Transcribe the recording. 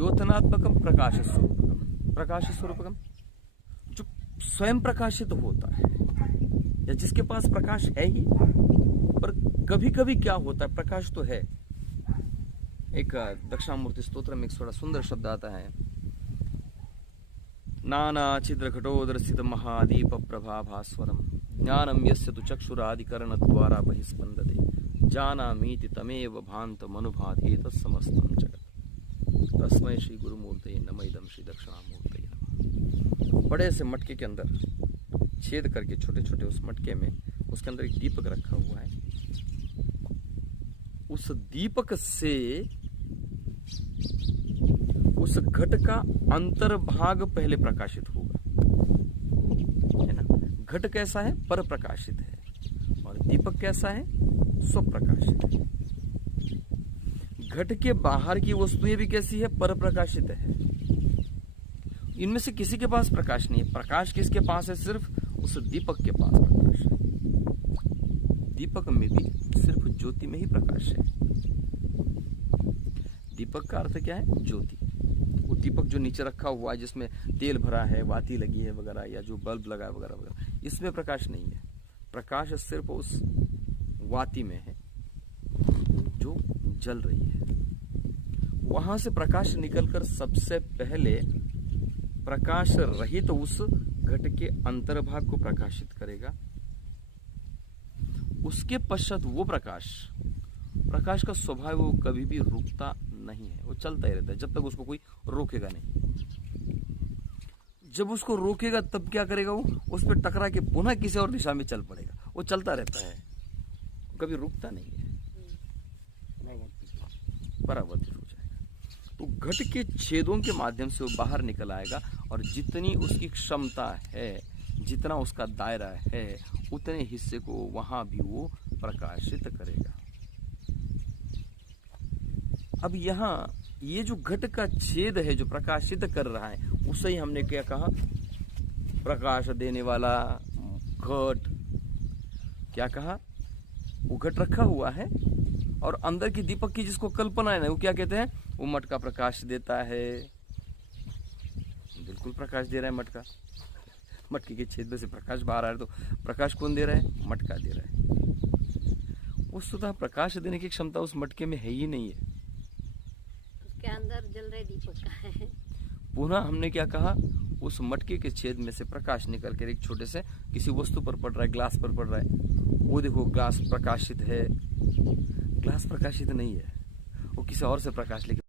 द्योतनात्मकम प्रकाश स्वरूपकम। प्रकाश स्वरूपकम जो स्वयं प्रकाशित होता है या जिसके पास प्रकाश है ही, पर कभी कभी क्या होता है, प्रकाश तो है। एक दक्षिणामूर्ति स्तोत्र में एक थोड़ा सुंदर शब्द आता है, नाना छिद्र घटोदर्शित महादीप प्रभा भास्वरम ज्ञानम यस्य तु चक्षुरादिकरण द्वारा बहिस्पंदते जानामीति तमेव भांत मनुभाति तत्समस्तम जगत। तस्मै श्री गुरुमूर्ते नमः इदं श्री दक्षिणामूर्ते नमः। बड़े से मटके के अंदर छेद करके छोटे छोटे उस मटके में उसके अंदर एक दीपक रखा हुआ है। उस दीपक से उस घट का अंतर्भाग पहले प्रकाशित होगा, है ना। घट कैसा है, पर प्रकाशित है, और दीपक कैसा है, स्वप्रकाशित है। घट के बाहर की वस्तुएं भी कैसी है, पर प्रकाशित है। इनमें से किसी के पास प्रकाश नहीं है। प्रकाश किसके पास है, सिर्फ उस दीपक के पास प्रकाश है। दीपक में भी सिर्फ ज्योति में ही प्रकाश है। दीपक का अर्थ क्या है, ज्योति। वो दीपक जो नीचे रखा हुआ है जिसमें तेल भरा है, वाती लगी है वगैरह, या जो बल्ब लगा है वगैरह वगैरह, इसमें प्रकाश नहीं है। प्रकाश सिर्फ उस वाती में है जो जल रही है। वहां से प्रकाश निकलकर सबसे पहले प्रकाश रहित उस घट के अंतर्भाग को प्रकाशित करेगा। उसके पश्चात वो प्रकाश का स्वभाव वो कभी भी रुकता नहीं है, वो चलता ही रहता है जब तक उसको कोई रोकेगा नहीं। जब उसको रोकेगा तब क्या करेगा, वो उस पर टकरा के पुनः किसी और दिशा में चल पड़ेगा। वो चलता रहता है, कभी रुकता नहीं है, परावर्तित हो जाएगा। तो घट के छेदों के माध्यम से वो बाहर निकल आएगा, और जितनी उसकी क्षमता है, जितना उसका दायरा है, उतने हिस्से को वहां भी वो प्रकाशित करेगा। अब यहाँ ये जो घट का छेद है जो प्रकाशित कर रहा है, उसे ही हमने क्या कहा, प्रकाश देने वाला घट। क्या कहा, वो घट रखा हुआ है और अंदर की दीपक की जिसको कल्पना है ना, वो क्या कहते हैं, वो मटका प्रकाश देता है। बिल्कुल प्रकाश दे रहा है मटका। मटके के छेद में से प्रकाश बाहर आ रहा है, तो प्रकाश कौन दे रहा है, मटका दे रहा है। वो स्वतः प्रकाश देने की क्षमता उस मटके में है ही नहीं है, उसके अंदर जल रहे दीपक का है। पुनः हमने क्या कहा, उस मटके के छेद में से प्रकाश निकल कर एक छोटे से किसी वस्तु पर पड़ रहा है, ग्लास पर पड़ रहा है। वो देखो ग्लास प्रकाशित है, ग्लास प्रकाशित नहीं है, वो किसी और से प्रकाश लेके